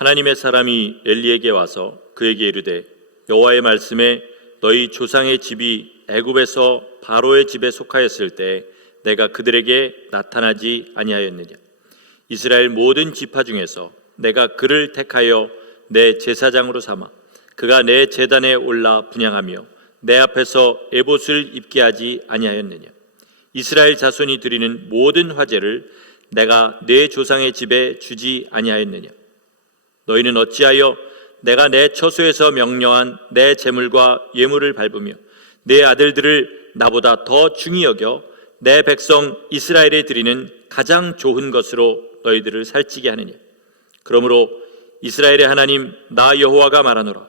하나님의 사람이 엘리에게 와서 그에게 이르되 여호와의 말씀에 너희 조상의 집이 애굽에서 바로의 집에 속하였을 때 내가 그들에게 나타나지 아니하였느냐. 이스라엘 모든 지파 중에서 내가 그를 택하여 내 제사장으로 삼아 그가 내 제단에 올라 분향하며 내 앞에서 에봇을 입게 하지 아니하였느냐. 이스라엘 자손이 드리는 모든 화제를 내가 내 조상의 집에 주지 아니하였느냐. 너희는 어찌하여 내가 내 처소에서 명령한 내 제물과 예물을 밟으며 내 아들들을 나보다 더 중히 여겨 내 백성 이스라엘에 드리는 가장 좋은 것으로 너희들을 살찌게 하느냐. 그러므로 이스라엘의 하나님 나 여호와가 말하노라.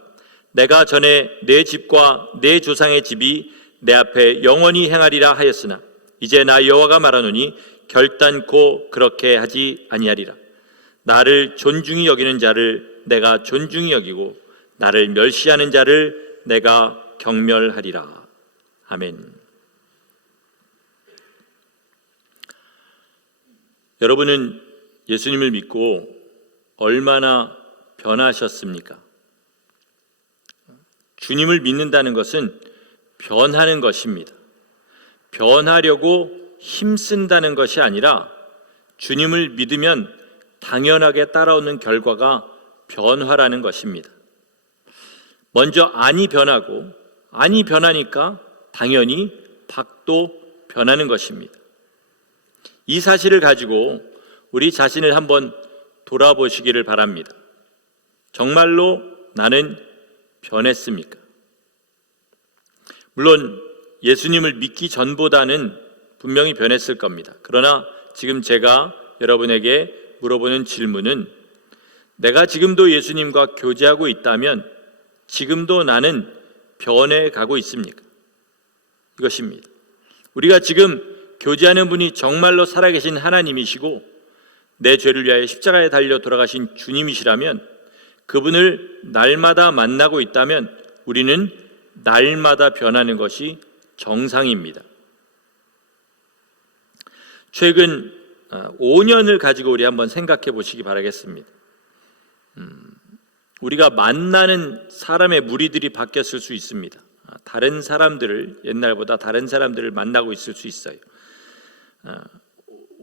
내가 전에 내 집과 내 조상의 집이 내 앞에 영원히 행하리라 하였으나 이제 나 여호와가 말하노니 결단코 그렇게 하지 아니하리라. 나를 존중히 여기는 자를 내가 존중히 여기고 나를 멸시하는 자를 내가 경멸하리라. 아멘. 여러분은 예수님을 믿고 얼마나 변하셨습니까? 주님을 믿는다는 것은 변하는 것입니다. 변하려고 힘쓴다는 것이 아니라 주님을 믿으면 당연하게 따라오는 결과가 변화라는 것입니다. 먼저 안이 변하고 안이 변하니까 당연히 밖도 변하는 것입니다. 이 사실을 가지고 우리 자신을 한번 돌아보시기를 바랍니다. 정말로 나는 변했습니까? 물론 예수님을 믿기 전보다는 분명히 변했을 겁니다. 그러나 지금 제가 여러분에게 물어보는 질문은 내가 지금도 예수님과 교제하고 있다면 지금도 나는 변해가고 있습니까? 이것입니다. 우리가 지금 교제하는 분이 정말로 살아계신 하나님이시고 내 죄를 위하여 십자가에 달려 돌아가신 주님이시라면 그분을 날마다 만나고 있다면 우리는 날마다 변하는 것이 정상입니다. 최근 5년을 가지고 우리 한번 생각해 보시기 바라겠습니다. 우리가 만나는 사람의 무리들이 바뀌었을 수 있습니다. 다른 사람들을 옛날보다 다른 사람들을 만나고 있을 수 있어요.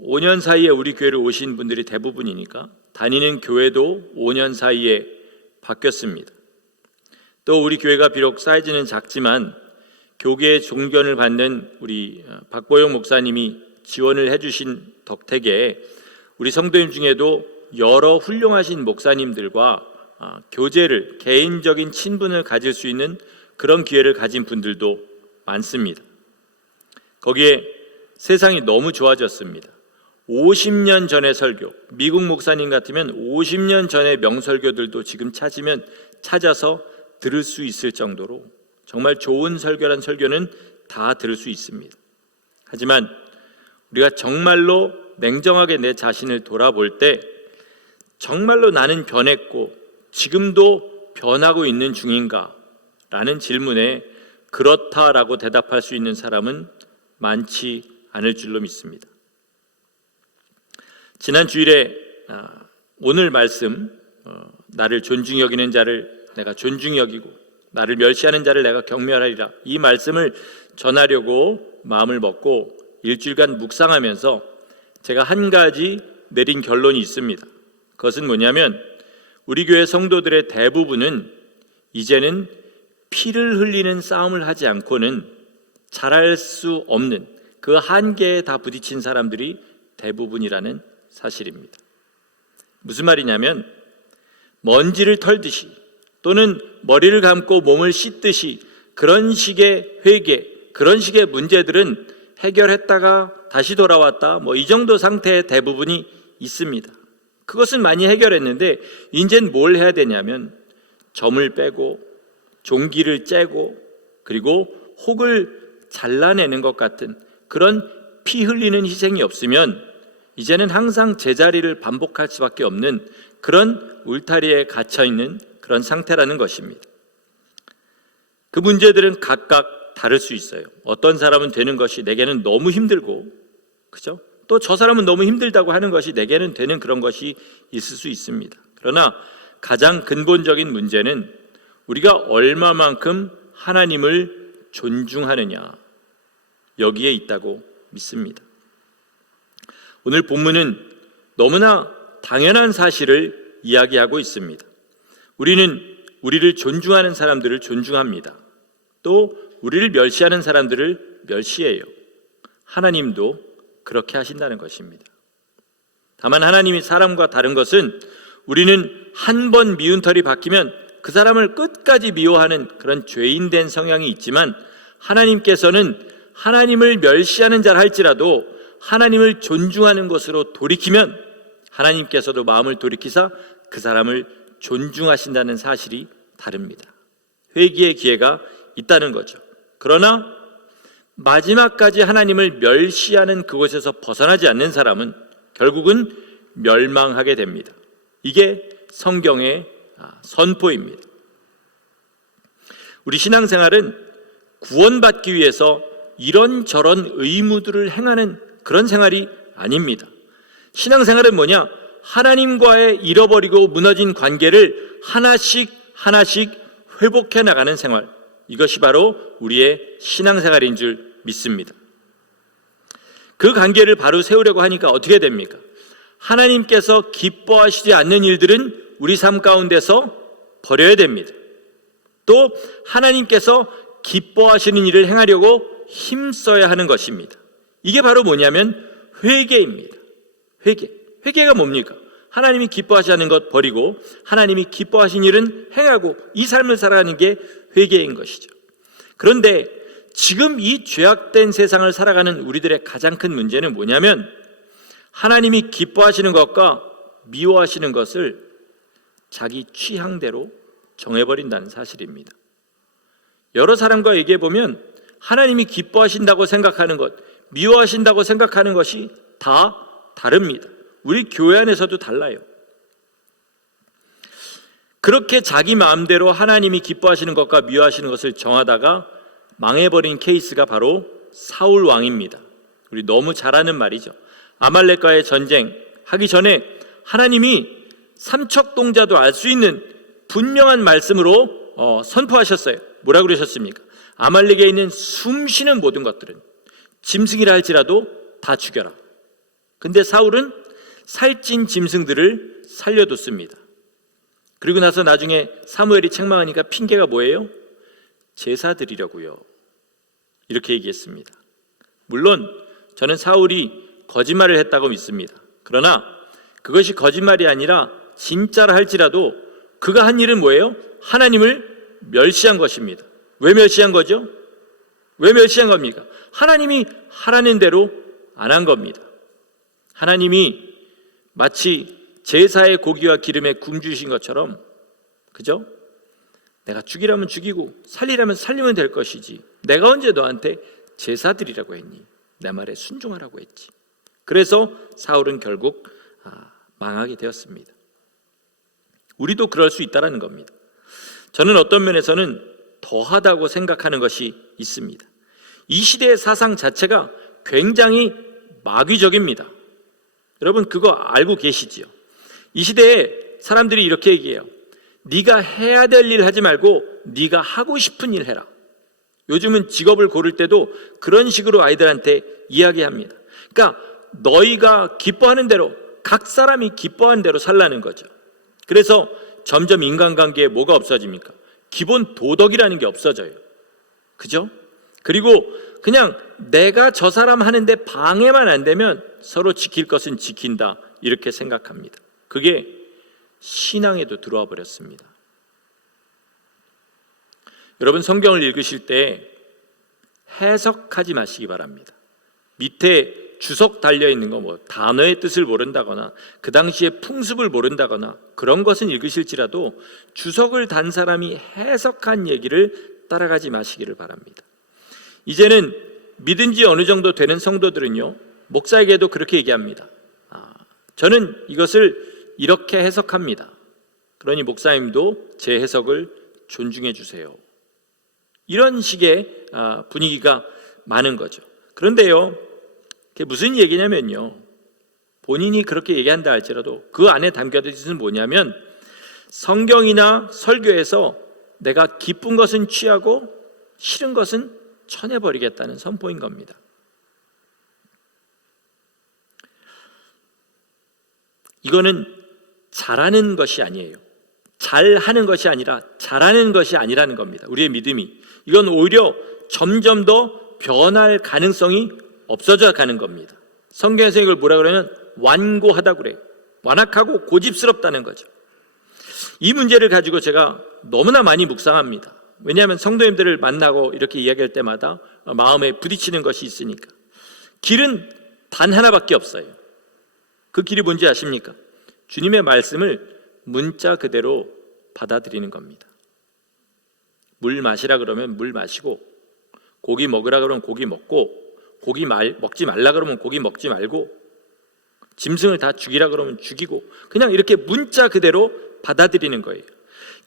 5년 사이에 우리 교회를 오신 분들이 대부분이니까 다니는 교회도 5년 사이에 바뀌었습니다. 또 우리 교회가 비록 사이즈는 작지만 교계의 종견을 받는 우리 박보영 목사님이 지원을 해주신 덕택에 우리 성도님 중에도 여러 훌륭하신 목사님들과 교제를, 개인적인 친분을 가질 수 있는 그런 기회를 가진 분들도 많습니다. 거기에 세상이 너무 좋아졌습니다. 50년 전의 설교, 미국 목사님 같으면 50년 전의 명설교들도 지금 찾아서 들을 수 있을 정도로 정말 좋은 설교란 설교는 다 들을 수 있습니다. 하지만 우리가 정말로 냉정하게 내 자신을 돌아볼 때 정말로 나는 변했고 지금도 변하고 있는 중인가? 라는 질문에 그렇다라고 대답할 수 있는 사람은 많지 않을 줄로 믿습니다. 지난 주일에 오늘 말씀 나를 존중히 여기는 자를 내가 존중히 여기고 나를 멸시하는 자를 내가 경멸하리라, 이 말씀을 전하려고 마음을 먹고 일주일간 묵상하면서 제가 한 가지 내린 결론이 있습니다. 그것은 뭐냐면 우리 교회 성도들의 대부분은 이제는 피를 흘리는 싸움을 하지 않고는 잘할 수 없는 그 한계에 다 부딪힌 사람들이 대부분이라는 사실입니다. 무슨 말이냐면 먼지를 털듯이 또는 머리를 감고 몸을 씻듯이 그런 식의 회개, 그런 식의 문제들은 해결했다가 다시 돌아왔다, 이 정도 상태의 대부분이 있습니다. 그것은 많이 해결했는데 이제는 뭘 해야 되냐면 점을 빼고 종기를 째고 그리고 혹을 잘라내는 것 같은 그런 피 흘리는 희생이 없으면 이제는 항상 제자리를 반복할 수밖에 없는 그런 울타리에 갇혀있는 그런 상태라는 것입니다. 그 문제들은 각각 다를 수 있어요. 어떤 사람은 되는 것이 내게는 너무 힘들고, 그죠? 또 저 사람은 너무 힘들다고 하는 것이 내게는 되는 그런 것이 있을 수 있습니다. 그러나 가장 근본적인 문제는 우리가 얼마만큼 하나님을 존중하느냐, 여기에 있다고 믿습니다. 오늘 본문은 너무나 당연한 사실을 이야기하고 있습니다. 우리는 우리를 존중하는 사람들을 존중합니다. 또 우리를 멸시하는 사람들을 멸시해요. 하나님도 그렇게 하신다는 것입니다. 다만 하나님이 사람과 다른 것은 우리는 한 번 미운 털이 박히면 그 사람을 끝까지 미워하는 그런 죄인된 성향이 있지만, 하나님께서는 하나님을 멸시하는 자라 할지라도 하나님을 존중하는 것으로 돌이키면 하나님께서도 마음을 돌이키사 그 사람을 존중하신다는 사실이 다릅니다. 회개의 기회가 있다는 거죠. 그러나 마지막까지 하나님을 멸시하는 그곳에서 벗어나지 않는 사람은 결국은 멸망하게 됩니다. 이게 성경의 선포입니다. 우리 신앙생활은 구원받기 위해서 이런저런 의무들을 행하는 그런 생활이 아닙니다. 신앙생활은 뭐냐? 하나님과의 잃어버리고 무너진 관계를 하나씩 하나씩 회복해 나가는 생활, 이것이 바로 우리의 신앙생활인 줄 믿습니다. 그 관계를 바로 세우려고 하니까 어떻게 됩니까? 하나님께서 기뻐하시지 않는 일들은 우리 삶 가운데서 버려야 됩니다. 또 하나님께서 기뻐하시는 일을 행하려고 힘써야 하는 것입니다. 이게 바로 뭐냐면 회개입니다. 회개가 뭡니까? 하나님이 기뻐하시는 것 버리고 하나님이 기뻐하신 일은 행하고 이 삶을 살아가는 게 회개인 것이죠. 그런데 지금 이 죄악된 세상을 살아가는 우리들의 가장 큰 문제는 뭐냐면, 하나님이 기뻐하시는 것과 미워하시는 것을 자기 취향대로 정해버린다는 사실입니다. 여러 사람과 얘기해보면 하나님이 기뻐하신다고 생각하는 것, 미워하신다고 생각하는 것이 다 다릅니다. 우리 교회 안에서도 달라요. 그렇게 자기 마음대로 하나님이 기뻐하시는 것과 미워하시는 것을 정하다가 망해버린 케이스가 바로 사울 왕입니다. 우리 너무 잘 아는 말이죠. 아말렉과의 전쟁 하기 전에 하나님이 삼척동자도 알 수 있는 분명한 말씀으로 선포하셨어요. 뭐라고 그러셨습니까? 아말렉에 있는 숨쉬는 모든 것들은 짐승이라 할지라도 다 죽여라. 근데 사울은 살찐 짐승들을 살려뒀습니다. 그리고 나서 나중에 사무엘이 책망하니까 핑계가 뭐예요? 제사 드리려고요, 이렇게 얘기했습니다. 물론 저는 사울이 거짓말을 했다고 믿습니다. 그러나 그것이 거짓말이 아니라 진짜라 할지라도 그가 한 일은 뭐예요? 하나님을 멸시한 것입니다. 왜 멸시한 거죠? 왜 멸시한 겁니까? 하나님이 하라는 대로 안 한 겁니다. 하나님이 마치 제사의 고기와 기름에 굶주신 것처럼, 그죠? 내가 죽이라면 죽이고 살리라면 살리면 될 것이지, 내가 언제 너한테 제사 드리라고 했니? 내 말에 순종하라고 했지. 그래서 사울은 결국 망하게 되었습니다. 우리도 그럴 수 있다는 겁니다. 저는 어떤 면에서는 더하다고 생각하는 것이 있습니다. 이 시대의 사상 자체가 굉장히 마귀적입니다. 여러분 그거 알고 계시지요? 이 시대에 사람들이 이렇게 얘기해요. 네가 해야 될 일 하지 말고 네가 하고 싶은 일 해라. 요즘은 직업을 고를 때도 그런 식으로 아이들한테 이야기합니다. 그러니까 너희가 기뻐하는 대로, 각 사람이 기뻐하는 대로 살라는 거죠. 그래서 점점 인간관계에 뭐가 없어집니까? 기본 도덕이라는 게 없어져요. 그죠? 그리고 그냥 내가 저 사람 하는데 방해만 안 되면 서로 지킬 것은 지킨다, 이렇게 생각합니다. 그게 신앙에도 들어와 버렸습니다. 여러분 성경을 읽으실 때 해석하지 마시기 바랍니다. 밑에 주석 달려있는 거, 뭐 단어의 뜻을 모른다거나 그 당시의 풍습을 모른다거나 그런 것은 읽으실지라도 주석을 단 사람이 해석한 얘기를 따라가지 마시기를 바랍니다. 이제는 믿은 지 어느 정도 되는 성도들은요, 목사에게도 그렇게 얘기합니다. 저는 이것을 이렇게 해석합니다. 그러니 목사님도 제 해석을 존중해 주세요. 이런 식의 분위기가 많은 거죠. 그런데요, 그게 무슨 얘기냐면요, 본인이 그렇게 얘기한다 할지라도 그 안에 담겨진 뜻은 뭐냐면, 성경이나 설교에서 내가 기쁜 것은 취하고 싫은 것은 쳐내버리겠다는 선포인 겁니다. 이거는 잘하는 것이 아니에요. 잘하는 것이 아니라 잘하는 것이 아니라는 겁니다. 우리의 믿음이. 이건 오히려 점점 더 변할 가능성이 없어져 가는 겁니다. 성경에서 이걸 뭐라 그러면 완고하다고 그래요. 완악하고 고집스럽다는 거죠. 이 문제를 가지고 제가 너무나 많이 묵상합니다. 왜냐하면 성도님들을 만나고 이렇게 이야기할 때마다 마음에 부딪히는 것이 있으니까. 길은 단 하나밖에 없어요. 그 길이 뭔지 아십니까? 주님의 말씀을 문자 그대로 받아들이는 겁니다. 물 마시라 그러면 물 마시고, 고기 먹으라 그러면 고기 먹고, 고기 먹지 말라 그러면 고기 먹지 말고, 짐승을 다 죽이라 그러면 죽이고, 그냥 이렇게 문자 그대로 받아들이는 거예요.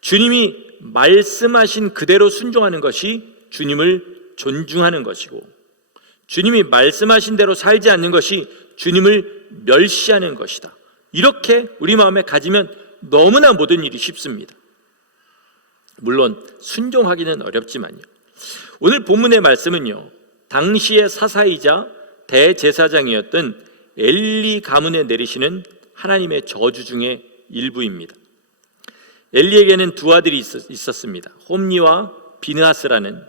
주님이 말씀하신 그대로 순종하는 것이 주님을 존중하는 것이고, 주님이 말씀하신 대로 살지 않는 것이 주님을 멸시하는 것이다. 이렇게 우리 마음에 가지면 너무나 모든 일이 쉽습니다. 물론 순종하기는 어렵지만요. 오늘 본문의 말씀은요, 당시의 사사이자 대제사장이었던 엘리 가문에 내리시는 하나님의 저주 중의 일부입니다. 엘리에게는 두 아들이 있었습니다. 홈니와 비느하스라는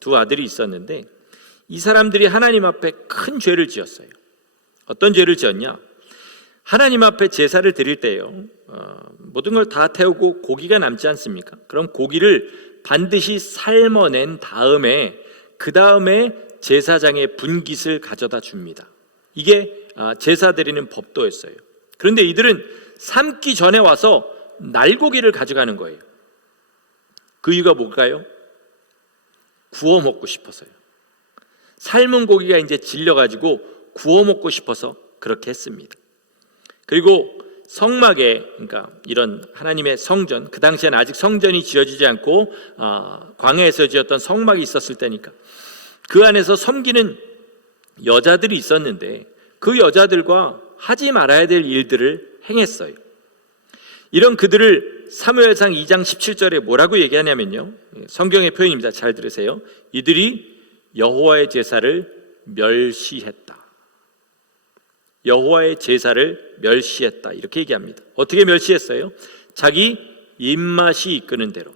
두 아들이 있었는데, 이 사람들이 하나님 앞에 큰 죄를 지었어요. 어떤 죄를 지었냐? 하나님 앞에 제사를 드릴 때요, 모든 걸 다 태우고 고기가 남지 않습니까? 그럼 고기를 반드시 삶아낸 다음에 그 다음에 제사장의 분깃을 가져다 줍니다. 이게 제사 드리는 법도였어요. 그런데 이들은 삶기 전에 와서 날고기를 가져가는 거예요. 그 이유가 뭘까요? 구워 먹고 싶어서요. 삶은 고기가 이제 질려가지고 구워 먹고 싶어서 그렇게 했습니다. 그리고 성막에, 그러니까 이런 하나님의 성전, 그 당시에는 아직 성전이 지어지지 않고 광야에서 지었던 성막이 있었을 때니까 그 안에서 섬기는 여자들이 있었는데, 그 여자들과 하지 말아야 될 일들을 행했어요. 이런 그들을 사무엘상 2장 17절에 뭐라고 얘기하냐면요, 성경의 표현입니다. 잘 들으세요. 이들이 여호와의 제사를 멸시했다. 여호와의 제사를 멸시했다, 이렇게 얘기합니다. 어떻게 멸시했어요? 자기 입맛이 이끄는 대로,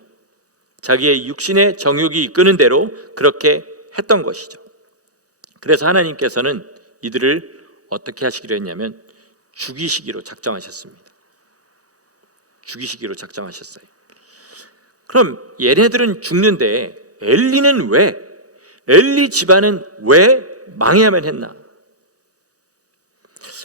자기의 육신의 정욕이 이끄는 대로 그렇게 했던 것이죠. 그래서 하나님께서는 이들을 어떻게 하시기로 했냐면 죽이시기로 작정하셨습니다. 죽이시기로 작정하셨어요. 그럼 얘네들은 죽는데 엘리는 왜, 엘리 집안은 왜 망해야만 했나?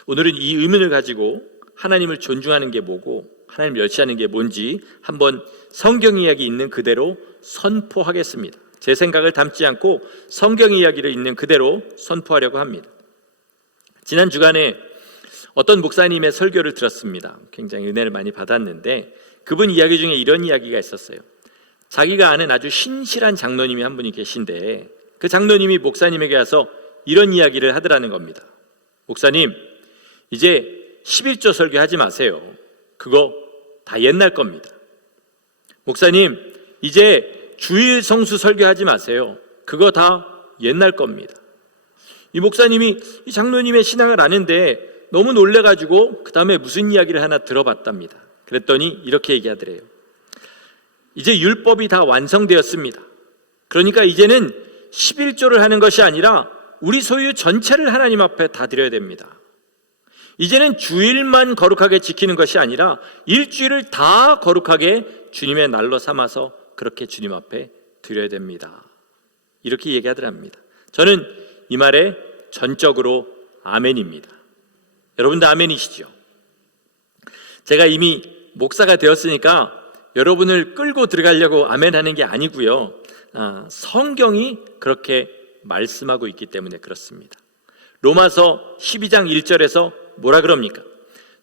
오늘은 이 의문을 가지고 하나님을 존중하는 게 뭐고 하나님을 멸시하는 게 뭔지 한번 성경 이야기 있는 그대로 선포하겠습니다. 제 생각을 담지 않고 성경 이야기를 있는 그대로 선포하려고 합니다. 지난 주간에 어떤 목사님의 설교를 들었습니다. 굉장히 은혜를 많이 받았는데, 그분 이야기 중에 이런 이야기가 있었어요. 자기가 아는 아주 신실한 장로님이 한 분이 계신데, 그 장로님이 목사님에게 와서 이런 이야기를 하더라는 겁니다. 목사님, 이제 11조 설교하지 마세요. 그거 다 옛날 겁니다. 목사님, 이제 주일 성수 설교하지 마세요. 그거 다 옛날 겁니다. 이 목사님이 이 장로님의 신앙을 아는데 너무 놀래가지고 그 다음에 무슨 이야기를 하나 들어봤답니다. 그랬더니 이렇게 얘기하더래요. 이제 율법이 다 완성되었습니다. 그러니까 이제는 11조를 하는 것이 아니라 우리 소유 전체를 하나님 앞에 다 드려야 됩니다. 이제는 주일만 거룩하게 지키는 것이 아니라 일주일을 다 거룩하게 주님의 날로 삼아서 그렇게 주님 앞에 드려야 됩니다. 이렇게 얘기하더랍니다. 저는 이 말에 전적으로 아멘입니다. 여러분도 아멘이시죠? 제가 이미 목사가 되었으니까 여러분을 끌고 들어가려고 아멘하는 게 아니고요, 성경이 그렇게 말씀하고 있기 때문에 그렇습니다. 로마서 12장 1절에서 뭐라 그럽니까?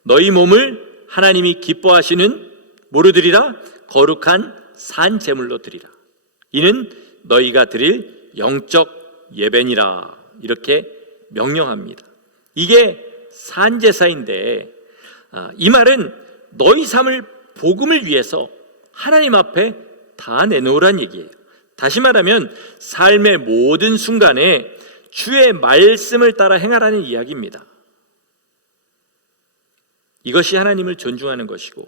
너희 몸을 하나님이 기뻐하시는 뭐로 드리라? 거룩한 산 제물로 드리라. 이는 너희가 드릴 영적 예배니라. 이렇게 명령합니다. 이게 산제사인데, 이 말은 너희 삶을 복음을 위해서 하나님 앞에 다 내놓으란 얘기예요. 다시 말하면 삶의 모든 순간에 주의 말씀을 따라 행하라는 이야기입니다. 이것이 하나님을 존중하는 것이고,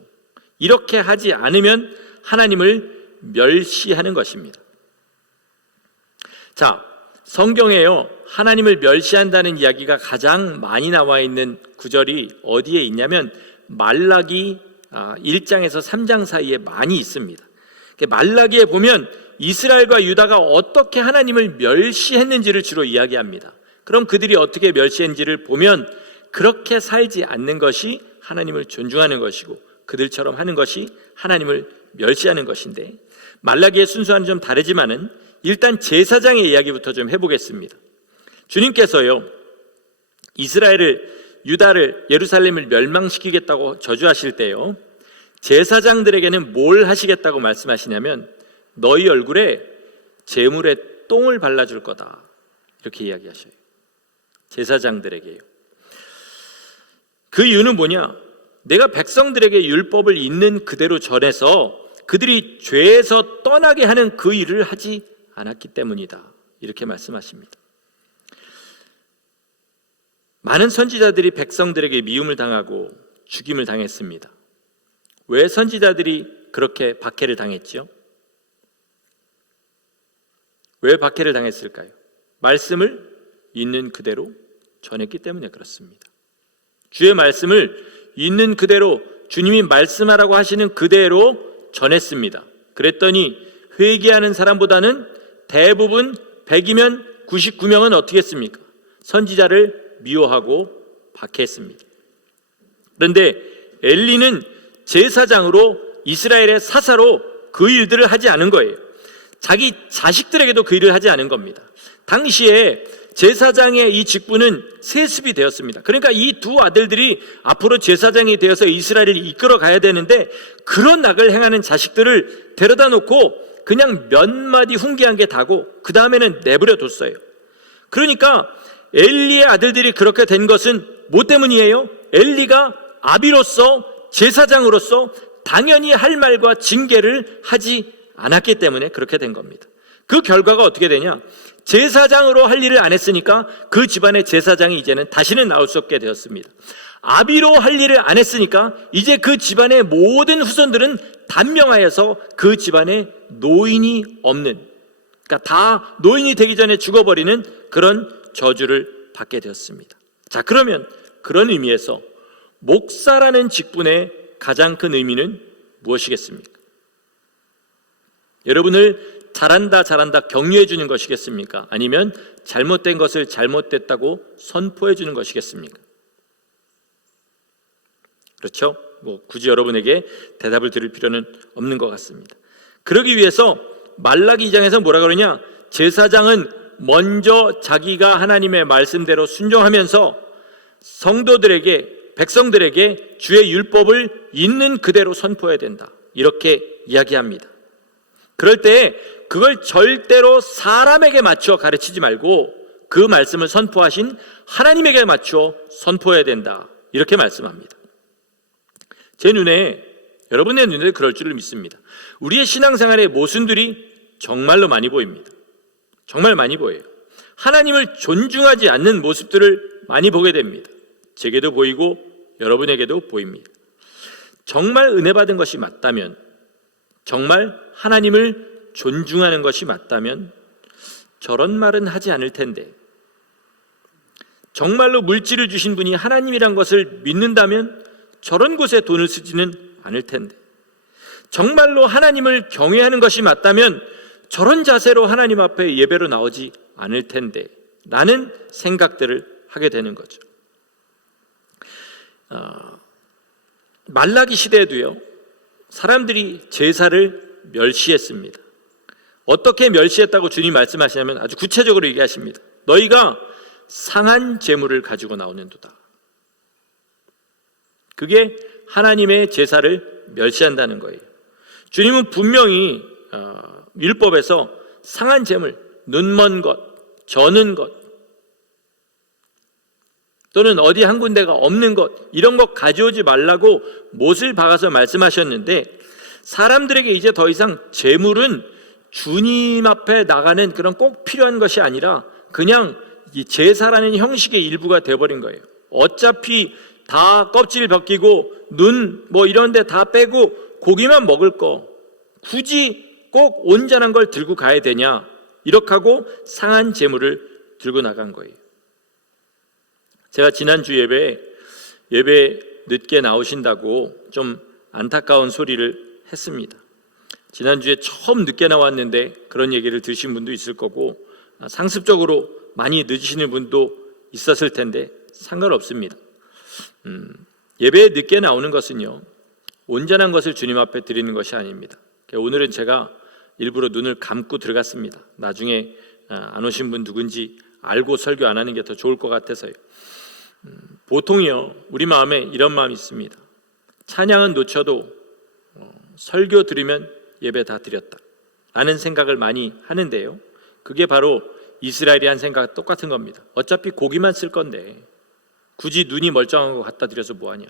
이렇게 하지 않으면 하나님을 멸시하는 것입니다. 자, 성경에요, 하나님을 멸시한다는 이야기가 가장 많이 나와 있는 구절이 어디에 있냐면 말라기 1장에서 3장 사이에 많이 있습니다. 말라기에 보면 이스라엘과 유다가 어떻게 하나님을 멸시했는지를 주로 이야기합니다. 그럼 그들이 어떻게 멸시했는지를 보면 그렇게 살지 않는 것이 하나님을 존중하는 것이고, 그들처럼 하는 것이 하나님을 멸시하는 것인데, 말라기의 순서와는 좀 다르지만은 일단 제사장의 이야기부터 좀 해보겠습니다. 주님께서요, 이스라엘을, 유다를, 예루살렘을 멸망시키겠다고 저주하실 때요, 제사장들에게는 뭘 하시겠다고 말씀하시냐면 너희 얼굴에 제물에 똥을 발라줄 거다, 이렇게 이야기하셔요. 제사장들에게요. 그 이유는 뭐냐? 내가 백성들에게 율법을 있는 그대로 전해서 그들이 죄에서 떠나게 하는 그 일을 하지 않았기 때문이다, 이렇게 말씀하십니다. 많은 선지자들이 백성들에게 미움을 당하고 죽임을 당했습니다. 왜 선지자들이 그렇게 박해를 당했죠? 왜 박해를 당했을까요? 말씀을 있는 그대로 전했기 때문에 그렇습니다. 주의 말씀을 있는 그대로, 주님이 말씀하라고 하시는 그대로 전했습니다. 그랬더니 회개하는 사람보다는 대부분 100이면 99명은 어떻게 했습니까? 선지자를 미워하고 박해했습니다. 그런데 엘리는 제사장으로, 이스라엘의 사사로 그 일들을 하지 않은 거예요. 자기 자식들에게도 그 일을 하지 않은 겁니다. 당시에 제사장의 이 직분은 세습이 되었습니다. 그러니까 이 두 아들들이 앞으로 제사장이 되어서 이스라엘을 이끌어 가야 되는데, 그런 악을 행하는 자식들을 데려다 놓고 그냥 몇 마디 훈계한 게 다고 그 다음에는 내버려 뒀어요. 그러니까 엘리의 아들들이 그렇게 된 것은 뭐 때문이에요? 엘리가 아비로서, 제사장으로서 당연히 할 말과 징계를 하지 않았기 때문에 그렇게 된 겁니다. 그 결과가 어떻게 되냐? 제사장으로 할 일을 안 했으니까 그 집안의 제사장이 이제는 다시는 나올 수 없게 되었습니다. 아비로 할 일을 안 했으니까 이제 그 집안의 모든 후손들은 단명하여서 그 집안에 노인이 없는, 그러니까 다 노인이 되기 전에 죽어버리는 그런 저주를 받게 되었습니다. 자, 그러면 그런 의미에서 목사라는 직분의 가장 큰 의미는 무엇이겠습니까? 여러분을 잘한다 격려해 주는 것이겠습니까? 아니면 잘못된 것을 잘못됐다고 선포해 주는 것이겠습니까? 그렇죠? 굳이 여러분에게 대답을 드릴 필요는 없는 것 같습니다. 그러기 위해서 말라기 2장에서 뭐라 그러냐? 제사장은 먼저 자기가 하나님의 말씀대로 순종하면서 성도들에게, 백성들에게 주의 율법을 있는 그대로 선포해야 된다, 이렇게 이야기합니다. 그럴 때 그걸 절대로 사람에게 맞춰 가르치지 말고 그 말씀을 선포하신 하나님에게 맞춰 선포해야 된다, 이렇게 말씀합니다. 제 눈에, 여러분의 눈에 그럴 줄을 믿습니다. 우리의 신앙생활의 모순들이 정말로 많이 보입니다. 정말 많이 보여요. 하나님을 존중하지 않는 모습들을 많이 보게 됩니다. 제게도 보이고 여러분에게도 보입니다. 정말 은혜 받은 것이 맞다면, 정말 하나님을 존중하는 것이 맞다면 저런 말은 하지 않을 텐데, 정말로 물질을 주신 분이 하나님이란 것을 믿는다면 저런 곳에 돈을 쓰지는 않을 텐데, 정말로 하나님을 경외하는 것이 맞다면 저런 자세로 하나님 앞에 예배로 나오지 않을 텐데 라는 생각들을 하게 되는 거죠. 말라기 시대에도요, 사람들이 제사를 멸시했습니다. 어떻게 멸시했다고 주님 말씀하시냐면 아주 구체적으로 얘기하십니다. 너희가 상한 제물을 가지고 나오는도다. 그게 하나님의 제사를 멸시한다는 거예요. 주님은 분명히 율법에서 상한 제물, 눈먼 것, 저는 것, 또는 어디 한 군데가 없는 것, 이런 것 가져오지 말라고 못을 박아서 말씀하셨는데, 사람들에게 이제 더 이상 재물은 주님 앞에 나가는 그런 꼭 필요한 것이 아니라 그냥 이 제사라는 형식의 일부가 되어버린 거예요. 어차피 다 껍질 벗기고 눈 뭐 이런 데 다 빼고 고기만 먹을 거 굳이 꼭 온전한 걸 들고 가야 되냐, 이렇게 하고 상한 재물을 들고 나간 거예요. 제가 지난주 예배 늦게 나오신다고 좀 안타까운 소리를 했습니다. 지난주에 처음 늦게 나왔는데 그런 얘기를 들으신 분도 있을 거고, 상습적으로 많이 늦으시는 분도 있었을 텐데 상관없습니다. 예배에 늦게 나오는 것은요, 온전한 것을 주님 앞에 드리는 것이 아닙니다. 오늘은 제가 일부러 눈을 감고 들어갔습니다. 나중에 안 오신 분 누군지 알고 설교 안 하는 게 더 좋을 것 같아서요. 보통이요, 우리 마음에 이런 마음이 있습니다. 찬양은 놓쳐도 설교 들으면 예배 다 드렸다 라는 생각을 많이 하는데요, 그게 바로 이스라엘이 한 생각과 똑같은 겁니다. 어차피 고기만 쓸 건데 굳이 눈이 멀쩡한 거 갖다 드려서 뭐하냐,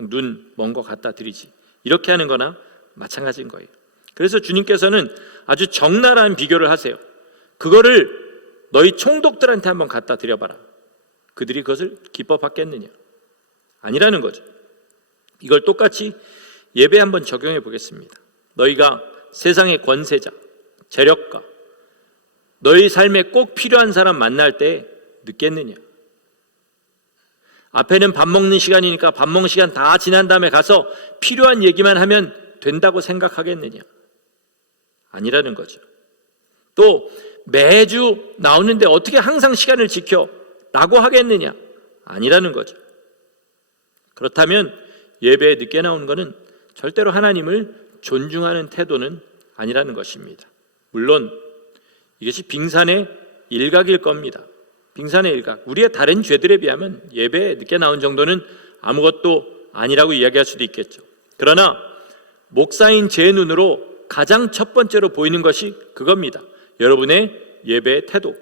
눈 먼 거 갖다 드리지, 이렇게 하는 거나 마찬가지인 거예요. 그래서 주님께서는 아주 적나라한 비교를 하세요. 그거를 너희 총독들한테 한번 갖다 드려봐라. 그들이 그것을 기뻐 받겠느냐? 아니라는 거죠. 이걸 똑같이 예배에 한번 적용해 보겠습니다. 너희가 세상의 권세자, 재력가, 너희 삶에 꼭 필요한 사람 만날 때 늦겠느냐? 앞에는 밥 먹는 시간이니까 밥 먹는 시간 다 지난 다음에 가서 필요한 얘기만 하면 된다고 생각하겠느냐? 아니라는 거죠. 또 매주 나오는데 어떻게 항상 시간을 지켜? 라고 하겠느냐? 아니라는 거죠. 그렇다면 예배에 늦게 나오는 것은 절대로 하나님을 존중하는 태도는 아니라는 것입니다. 물론 이것이 빙산의 일각일 겁니다. 빙산의 일각. 우리의 다른 죄들에 비하면 예배에 늦게 나온 정도는 아무것도 아니라고 이야기할 수도 있겠죠. 그러나 목사인 제 눈으로 가장 첫 번째로 보이는 것이 그겁니다. 여러분의 예배의 태도.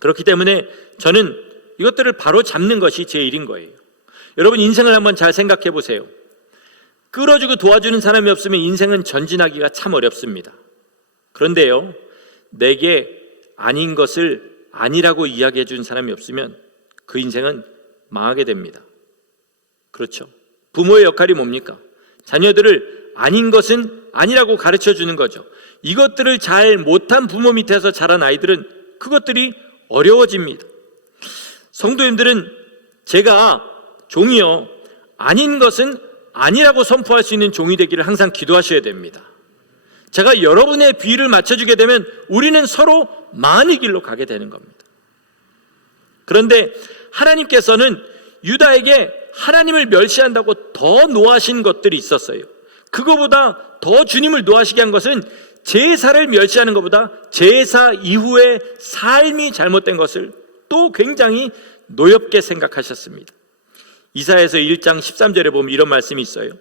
그렇기 때문에 저는 이것들을 바로 잡는 것이 제 일인 거예요. 여러분, 인생을 한번 잘 생각해 보세요. 끌어주고 도와주는 사람이 없으면 인생은 전진하기가 참 어렵습니다. 그런데요, 내게 아닌 것을 아니라고 이야기해 준 사람이 없으면 그 인생은 망하게 됩니다. 그렇죠? 부모의 역할이 뭡니까? 자녀들을 아닌 것은 아니라고 가르쳐 주는 거죠. 이것들을 잘 못한 부모 밑에서 자란 아이들은 그것들이 어려워집니다. 성도님들은 제가 종이요, 아닌 것은 아니라고 선포할 수 있는 종이 되기를 항상 기도하셔야 됩니다. 제가 여러분의 비위를 맞춰주게 되면 우리는 서로 망하는 길로 가게 되는 겁니다. 그런데 하나님께서는 유다에게 하나님을 멸시한다고 더 노하신 것들이 있었어요. 그거보다 더 주님을 노하시게 한 것은 제사를 멸시하는 것보다 제사 이후의 삶이 잘못된 것을 또 굉장히 노엽게 생각하셨습니다. 이사야서 1장 13절에 보면 이런 말씀이 있어요.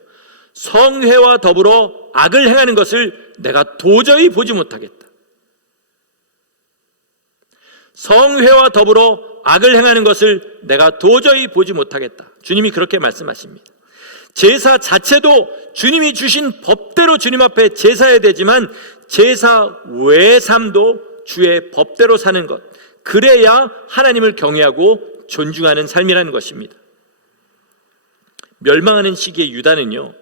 성회와 더불어 악을 행하는 것을 내가 도저히 보지 못하겠다. 성회와 더불어 악을 행하는 것을 내가 도저히 보지 못하겠다. 주님이 그렇게 말씀하십니다. 제사 자체도 주님이 주신 법대로 주님 앞에 제사해야 되지만 제사 외의 삶도 주의 법대로 사는 것, 그래야 하나님을 경외하고 존중하는 삶이라는 것입니다. 멸망하는 시기의 유다는요,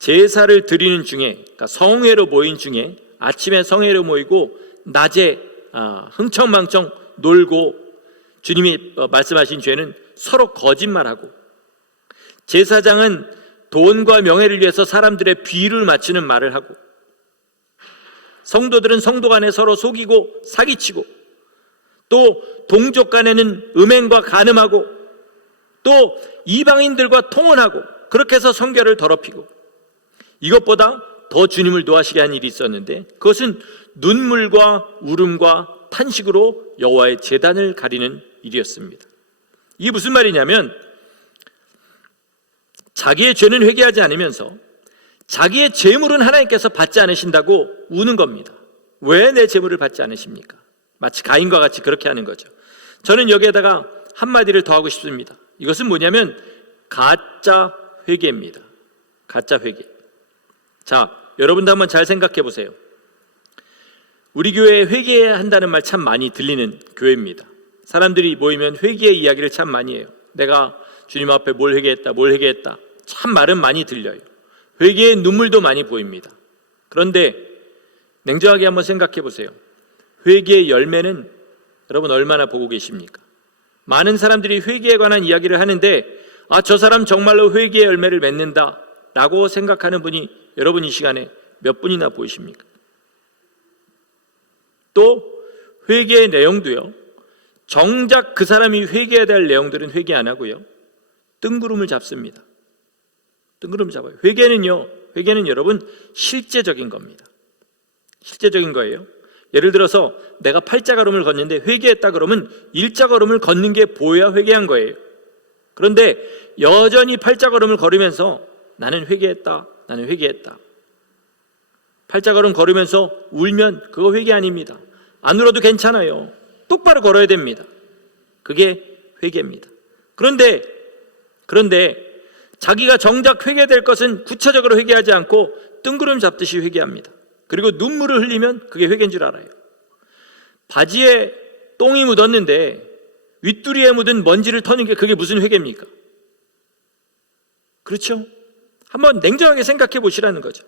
제사를 드리는 중에, 그러니까 성회로 모인 중에 아침에 성회로 모이고 낮에 흥청망청 놀고, 주님이 말씀하신 죄는 서로 거짓말하고, 제사장은 돈과 명예를 위해서 사람들의 비위를 맞추는 말을 하고, 성도들은 성도 간에 서로 속이고 사기치고, 또 동족 간에는 음행과 간음하고, 또 이방인들과 통혼하고, 그렇게 해서 성결을 더럽히고, 이것보다 더 주님을 노하시게 한 일이 있었는데 그것은 눈물과 울음과 탄식으로 여호와의 제단을 가리는 일이었습니다. 이게 무슨 말이냐면 자기의 죄는 회개하지 않으면서 자기의 재물은 하나님께서 받지 않으신다고 우는 겁니다. 왜 내 재물을 받지 않으십니까? 마치 가인과 같이 그렇게 하는 거죠. 저는 여기에다가 한마디를 더하고 싶습니다. 이것은 뭐냐면 가짜 회개입니다. 가짜 회개. 자, 여러분도 한번 잘 생각해 보세요. 우리 교회에 회개해야 한다는 말 참 많이 들리는 교회입니다. 사람들이 모이면 회개의 이야기를 참 많이 해요. 내가 주님 앞에 뭘 회개했다. 참 말은 많이 들려요. 회개의 눈물도 많이 보입니다. 그런데 냉정하게 한번 생각해 보세요. 회개의 열매는 여러분 얼마나 보고 계십니까? 많은 사람들이 회개에 관한 이야기를 하는데 저 사람 정말로 회개의 열매를 맺는다 라고 생각하는 분이 여러분 이 시간에 몇 분이나 보이십니까? 또 회개의 내용도요, 정작 그 사람이 회개해야 될 내용들은 회개 안 하고요, 뜬구름을 잡습니다. 뜬구름 잡아요. 회개는 여러분 실제적인 겁니다. 실제적인 거예요. 예를 들어서 내가 팔자걸음을 걷는데 회개했다 그러면 일자걸음을 걷는 게 보여야 회개한 거예요. 그런데 여전히 팔자걸음을 걸으면서 나는 회개했다. 팔자걸음 걸으면서 울면 그거 회개 아닙니다. 안 울어도 괜찮아요. 똑바로 걸어야 됩니다. 그게 회개입니다. 그런데 자기가 정작 회개될 것은 구체적으로 회개하지 않고 뜬구름 잡듯이 회개합니다. 그리고 눈물을 흘리면 그게 회개인 줄 알아요. 바지에 똥이 묻었는데 윗두리에 묻은 먼지를 터는 게 그게 무슨 회개입니까? 그렇죠? 한번 냉정하게 생각해 보시라는 거죠.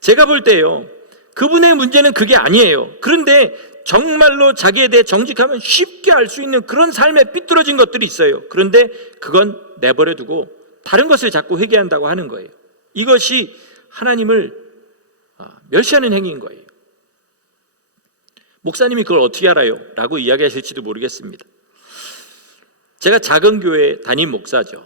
제가 볼 때요, 그분의 문제는 그게 아니에요. 그런데 정말로 자기에 대해 정직하면 쉽게 알 수 있는 그런 삶에 삐뚤어진 것들이 있어요. 그런데 그건 내버려 두고 다른 것을 자꾸 회개한다고 하는 거예요. 이것이 하나님을 멸시하는 행위인 거예요. 목사님이 그걸 어떻게 알아요? 라고 이야기하실지도 모르겠습니다. 제가 작은 교회 담임 목사죠.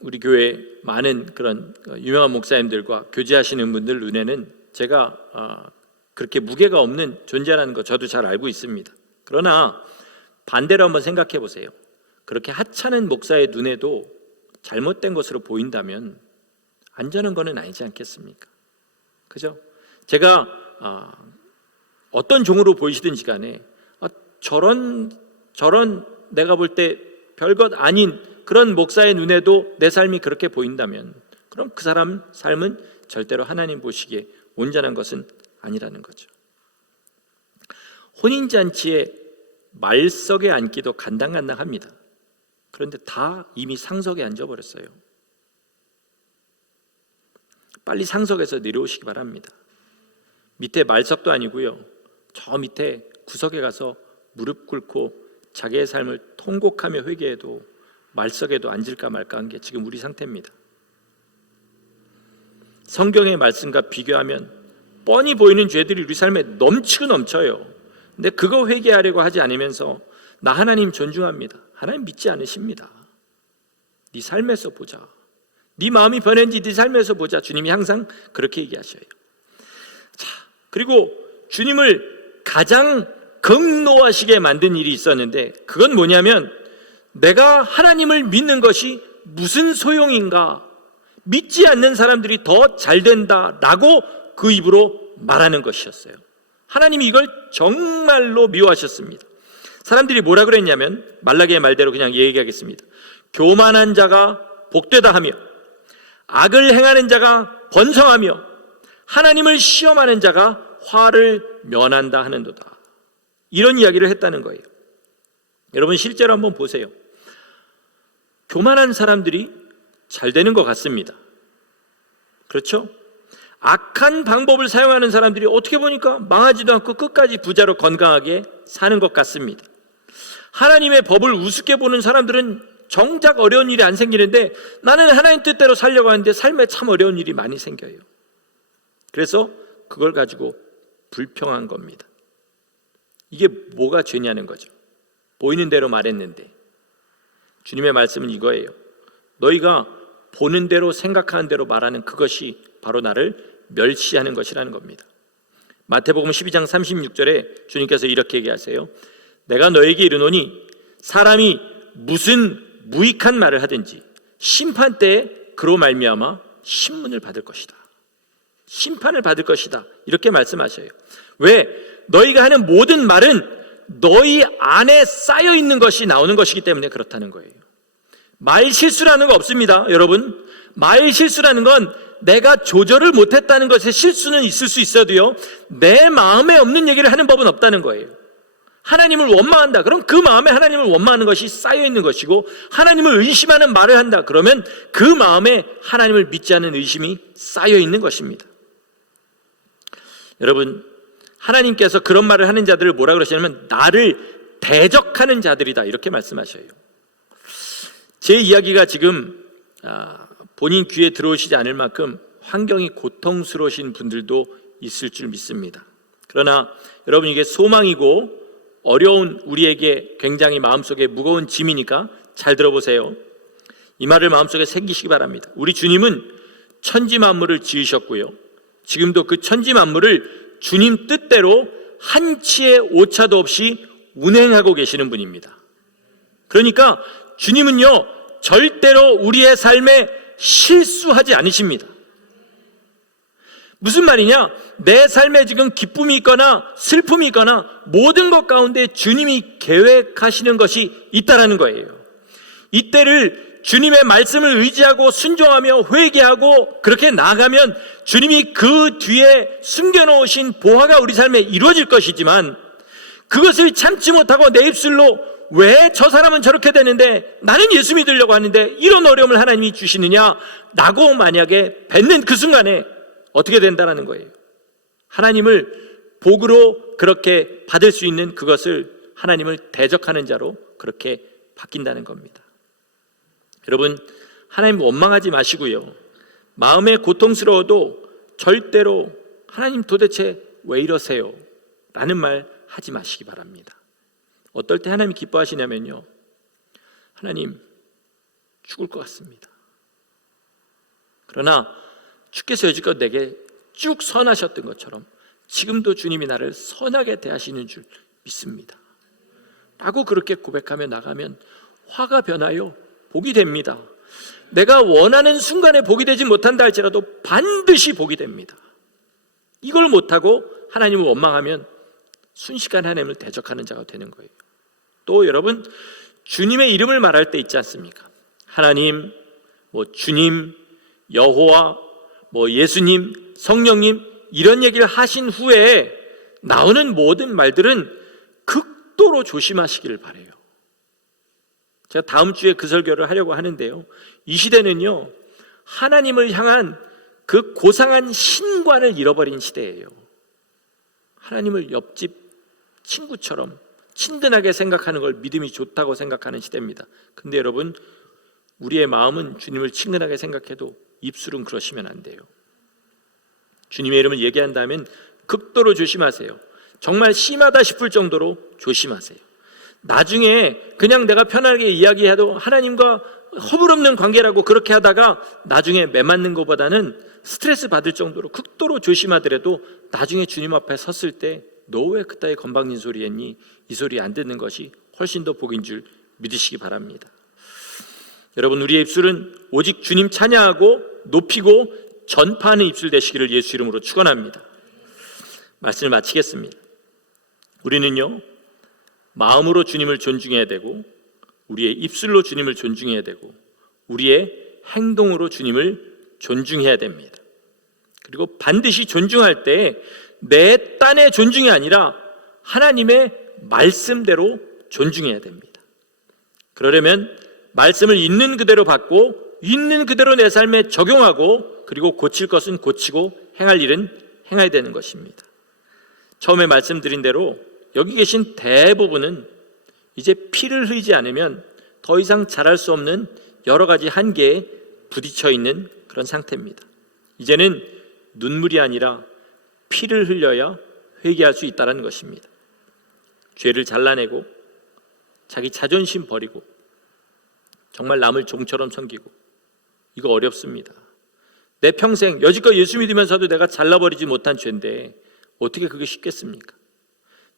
우리 교회 많은 그런 유명한 목사님들과 교제하시는 분들 눈에는 제가 그렇게 무게가 없는 존재라는 거 저도 잘 알고 있습니다. 그러나 반대로 한번 생각해 보세요. 그렇게 하찮은 목사의 눈에도 잘못된 것으로 보인다면 안전한 거는 아니지 않겠습니까? 그죠? 제가 어떤 종으로 보이시든지 간에 저런 내가 볼 때 별것 아닌 그런 목사의 눈에도 내 삶이 그렇게 보인다면 그럼 그 사람 삶은 절대로 하나님 보시기에 온전한 것은 아니라는 거죠. 혼인잔치에 말석에 앉기도 간당간당합니다. 그런데 다 이미 상석에 앉아버렸어요. 빨리 상석에서 내려오시기 바랍니다. 밑에 말석도 아니고요, 저 밑에 구석에 가서 무릎 꿇고 자기의 삶을 통곡하며 회개해도 말석에도 앉을까 말까 한 게 지금 우리 상태입니다. 성경의 말씀과 비교하면 뻔히 보이는 죄들이 우리 삶에 넘치고 넘쳐요. 근데 그거 회개하려고 하지 않으면서 나 하나님 존중합니다, 하나님 믿지 않으십니다, 네 삶에서 보자, 네 마음이 변했는지 네 삶에서 보자, 주님이 항상 그렇게 얘기하셔요. 자, 그리고 주님을 가장 극노하시게 만든 일이 있었는데 그건 뭐냐면 내가 하나님을 믿는 것이 무슨 소용인가, 믿지 않는 사람들이 더 잘된다라고 그 입으로 말하는 것이었어요. 하나님이 이걸 정말로 미워하셨습니다. 사람들이 뭐라 그랬냐면 말라기의 말대로 그냥 얘기하겠습니다. 교만한 자가 복되다 하며 악을 행하는 자가 번성하며 하나님을 시험하는 자가 화를 면한다 하는도다. 이런 이야기를 했다는 거예요. 여러분 실제로 한번 보세요. 교만한 사람들이 잘 되는 것 같습니다. 그렇죠? 악한 방법을 사용하는 사람들이 어떻게 보니까 망하지도 않고 끝까지 부자로 건강하게 사는 것 같습니다. 하나님의 법을 우습게 보는 사람들은 정작 어려운 일이 안 생기는데 나는 하나님 뜻대로 살려고 하는데 삶에 참 어려운 일이 많이 생겨요. 그래서 그걸 가지고 불평한 겁니다. 이게 뭐가 죄냐는 거죠. 보이는 대로 말했는데 주님의 말씀은 이거예요. 너희가 보는 대로 생각하는 대로 말하는 그것이 바로 나를 멸시하는 것이라는 겁니다. 마태복음 12장 36절에 주님께서 이렇게 얘기하세요. 내가 너에게 이르노니 사람이 무슨 무익한 말을 하든지 심판 때에 그로 말미암아 신문을 받을 것이다. 심판을 받을 것이다. 이렇게 말씀하셔요. 왜? 너희가 하는 모든 말은 너희 안에 쌓여 있는 것이 나오는 것이기 때문에 그렇다는 거예요. 말 실수라는 거 없습니다, 여러분. 말 실수라는 건 내가 조절을 못했다는 것에 실수는 있을 수 있어도요, 내 마음에 없는 얘기를 하는 법은 없다는 거예요. 하나님을 원망한다. 그럼 그 마음에 하나님을 원망하는 것이 쌓여 있는 것이고, 하나님을 의심하는 말을 한다. 그러면 그 마음에 하나님을 믿지 않는 의심이 쌓여 있는 것입니다. 여러분, 하나님께서 그런 말을 하는 자들을 뭐라 그러시냐면 나를 대적하는 자들이다, 이렇게 말씀하셔요. 제 이야기가 지금 본인 귀에 들어오시지 않을 만큼 환경이 고통스러우신 분들도 있을 줄 믿습니다. 그러나 여러분, 이게 소망이고 어려운 우리에게 굉장히 마음속에 무거운 짐이니까 잘 들어보세요. 이 말을 마음속에 새기시기 바랍니다. 우리 주님은 천지 만물을 지으셨고요, 지금도 그 천지 만물을 주님 뜻대로 한치의 오차도 없이 운행하고 계시는 분입니다. 그러니까 주님은요, 절대로 우리의 삶에 실수하지 않으십니다. 무슨 말이냐? 내 삶에 지금 기쁨이 있거나 슬픔이 있거나 모든 것 가운데 주님이 계획하시는 것이 있다라는 거예요. 이때를 주님의 말씀을 의지하고 순종하며 회개하고 그렇게 나아가면 주님이 그 뒤에 숨겨놓으신 보화가 우리 삶에 이루어질 것이지만, 그것을 참지 못하고 내 입술로 왜 저 사람은 저렇게 되는데 나는 예수 믿으려고 하는데 이런 어려움을 하나님이 주시느냐 라고 만약에 뱉는 그 순간에 어떻게 된다는 거예요. 하나님을 복으로 그렇게 받을 수 있는 그것을 하나님을 대적하는 자로 그렇게 바뀐다는 겁니다. 여러분, 하나님 원망하지 마시고요, 마음에 고통스러워도 절대로 하나님 도대체 왜 이러세요? 라는 말 하지 마시기 바랍니다. 어떨 때 하나님이 기뻐하시냐면요, 하나님 죽을 것 같습니다. 그러나 주께서 여지껏 내게 쭉 선하셨던 것처럼 지금도 주님이 나를 선하게 대하시는 줄 믿습니다 라고 그렇게 고백하며 나가면 화가 변하여 복이 됩니다. 내가 원하는 순간에 복이 되지 못한다 할지라도 반드시 복이 됩니다. 이걸 못하고 하나님을 원망하면 순식간에 하나님을 대적하는 자가 되는 거예요. 또 여러분, 주님의 이름을 말할 때 있지 않습니까? 하나님, 주님, 여호와, 예수님, 성령님, 이런 얘기를 하신 후에 나오는 모든 말들은 극도로 조심하시기를 바라요. 제가 다음 주에 그 설교를 하려고 하는데요, 이 시대는요, 하나님을 향한 그 고상한 신관을 잃어버린 시대예요. 하나님을 옆집 친구처럼 친근하게 생각하는 걸 믿음이 좋다고 생각하는 시대입니다. 근데 여러분, 우리의 마음은 주님을 친근하게 생각해도 입술은 그러시면 안 돼요. 주님의 이름을 얘기한다면 극도로 조심하세요. 정말 심하다 싶을 정도로 조심하세요. 나중에 그냥 내가 편하게 이야기해도 하나님과 허물없는 관계라고 그렇게 하다가 나중에 매맞는 것보다는 스트레스 받을 정도로 극도로 조심하더라도 나중에 주님 앞에 섰을 때 너 왜 그따위 건방진 소리 했니? 이 소리 안 듣는 것이 훨씬 더 복인 줄 믿으시기 바랍니다. 여러분, 우리의 입술은 오직 주님 찬양하고 높이고 전파하는 입술 되시기를 예수 이름으로 축원합니다. 말씀을 마치겠습니다. 우리는요, 마음으로 주님을 존중해야 되고, 우리의 입술로 주님을 존중해야 되고, 우리의 행동으로 주님을 존중해야 됩니다. 그리고 반드시 존중할 때 내 딴의 존중이 아니라 하나님의 말씀대로 존중해야 됩니다. 그러려면 말씀을 있는 그대로 받고 있는 그대로 내 삶에 적용하고, 그리고 고칠 것은 고치고 행할 일은 행해야 되는 것입니다. 처음에 말씀드린 대로 여기 계신 대부분은 이제 피를 흘리지 않으면 더 이상 자랄 수 없는 여러 가지 한계에 부딪혀 있는 그런 상태입니다. 이제는 눈물이 아니라 피를 흘려야 회개할 수 있다는 것입니다. 죄를 잘라내고 자기 자존심 버리고 정말 남을 종처럼 섬기고, 이거 어렵습니다. 내 평생 여지껏 예수 믿으면서도 내가 잘라버리지 못한 죄인데 어떻게 그게 쉽겠습니까?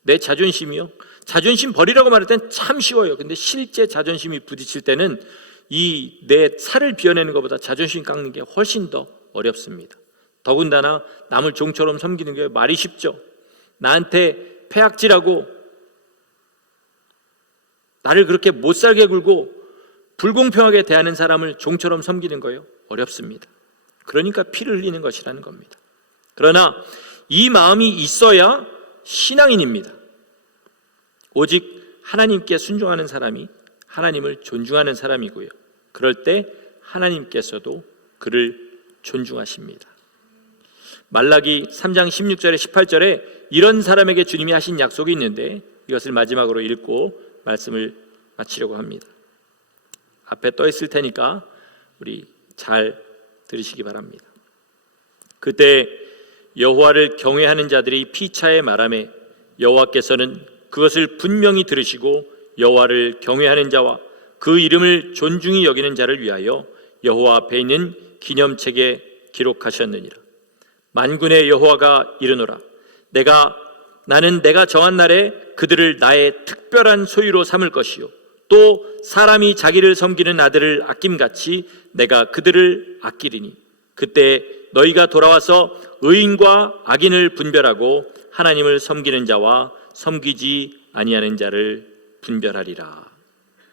내 자존심이요? 자존심 버리라고 말할 땐 참 쉬워요. 근데 실제 자존심이 부딪힐 때는 이 내 살을 비워내는 것보다 자존심 깎는 게 훨씬 더 어렵습니다. 더군다나 남을 종처럼 섬기는 게 말이 쉽죠. 나한테 폐악질하고 나를 그렇게 못살게 굴고 불공평하게 대하는 사람을 종처럼 섬기는 거요? 어렵습니다. 그러니까 피를 흘리는 것이라는 겁니다. 그러나 이 마음이 있어야 신앙인입니다. 오직 하나님께 순종하는 사람이 하나님을 존중하는 사람이고요. 그럴 때 하나님께서도 그를 존중하십니다. 말라기 3장 16절에 18절에 이런 사람에게 주님이 하신 약속이 있는데 이것을 마지막으로 읽고 말씀을 마치려고 합니다. 앞에 떠 있을 테니까 우리 잘 들으시기 바랍니다. 그때 여호와를 경외하는 자들이 피차에 말하매 여호와께서는 그것을 분명히 들으시고 여호와를 경외하는 자와 그 이름을 존중히 여기는 자를 위하여 여호와 앞에 있는 기념책에 기록하셨느니라. 만군의 여호와가 이르노라. 나는 내가 정한 날에 그들을 나의 특별한 소유로 삼을 것이요 또 사람이 자기를 섬기는 아들을 아낌같이 내가 그들을 아끼리니 그때 너희가 돌아와서 의인과 악인을 분별하고 하나님을 섬기는 자와 섬기지 아니하는 자를 분별하리라.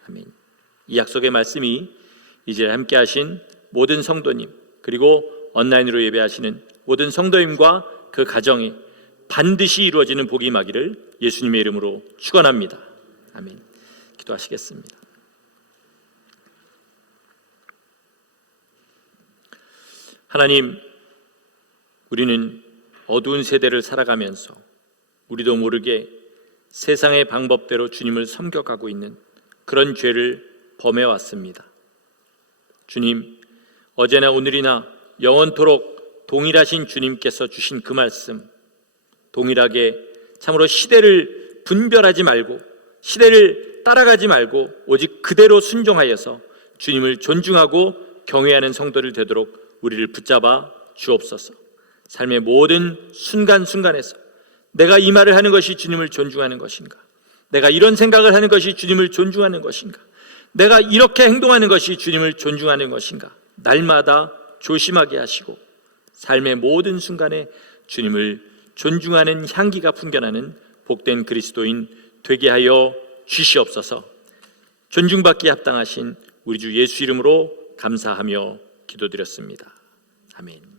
아멘. 이 약속의 말씀이 이제 함께 하신 모든 성도님 그리고 온라인으로 예배하시는 모든 성도님과 그 가정에 반드시 이루어지는 복이 임하기를 예수님의 이름으로 축원합니다. 아멘. 기도하시겠습니다. 하나님, 우리는 어두운 세대를 살아가면서 우리도 모르게 세상의 방법대로 주님을 섬겨가고 있는 그런 죄를 범해왔습니다. 주님, 어제나 오늘이나 영원토록 동일하신 주님께서 주신 그 말씀 동일하게 참으로 시대를 분별하지 말고 시대를 따라가지 말고 오직 그대로 순종하여서 주님을 존중하고 경외하는 성도를 되도록 우리를 붙잡아 주옵소서. 삶의 모든 순간순간에서 내가 이 말을 하는 것이 주님을 존중하는 것인가? 내가 이런 생각을 하는 것이 주님을 존중하는 것인가? 내가 이렇게 행동하는 것이 주님을 존중하는 것인가? 날마다 조심하게 하시고 삶의 모든 순간에 주님을 존중하는 향기가 풍겨나는 복된 그리스도인 되게 하여 주시옵소서. 존중받기에 합당하신 우리 주 예수 이름으로 감사하며 기도드렸습니다. 아멘.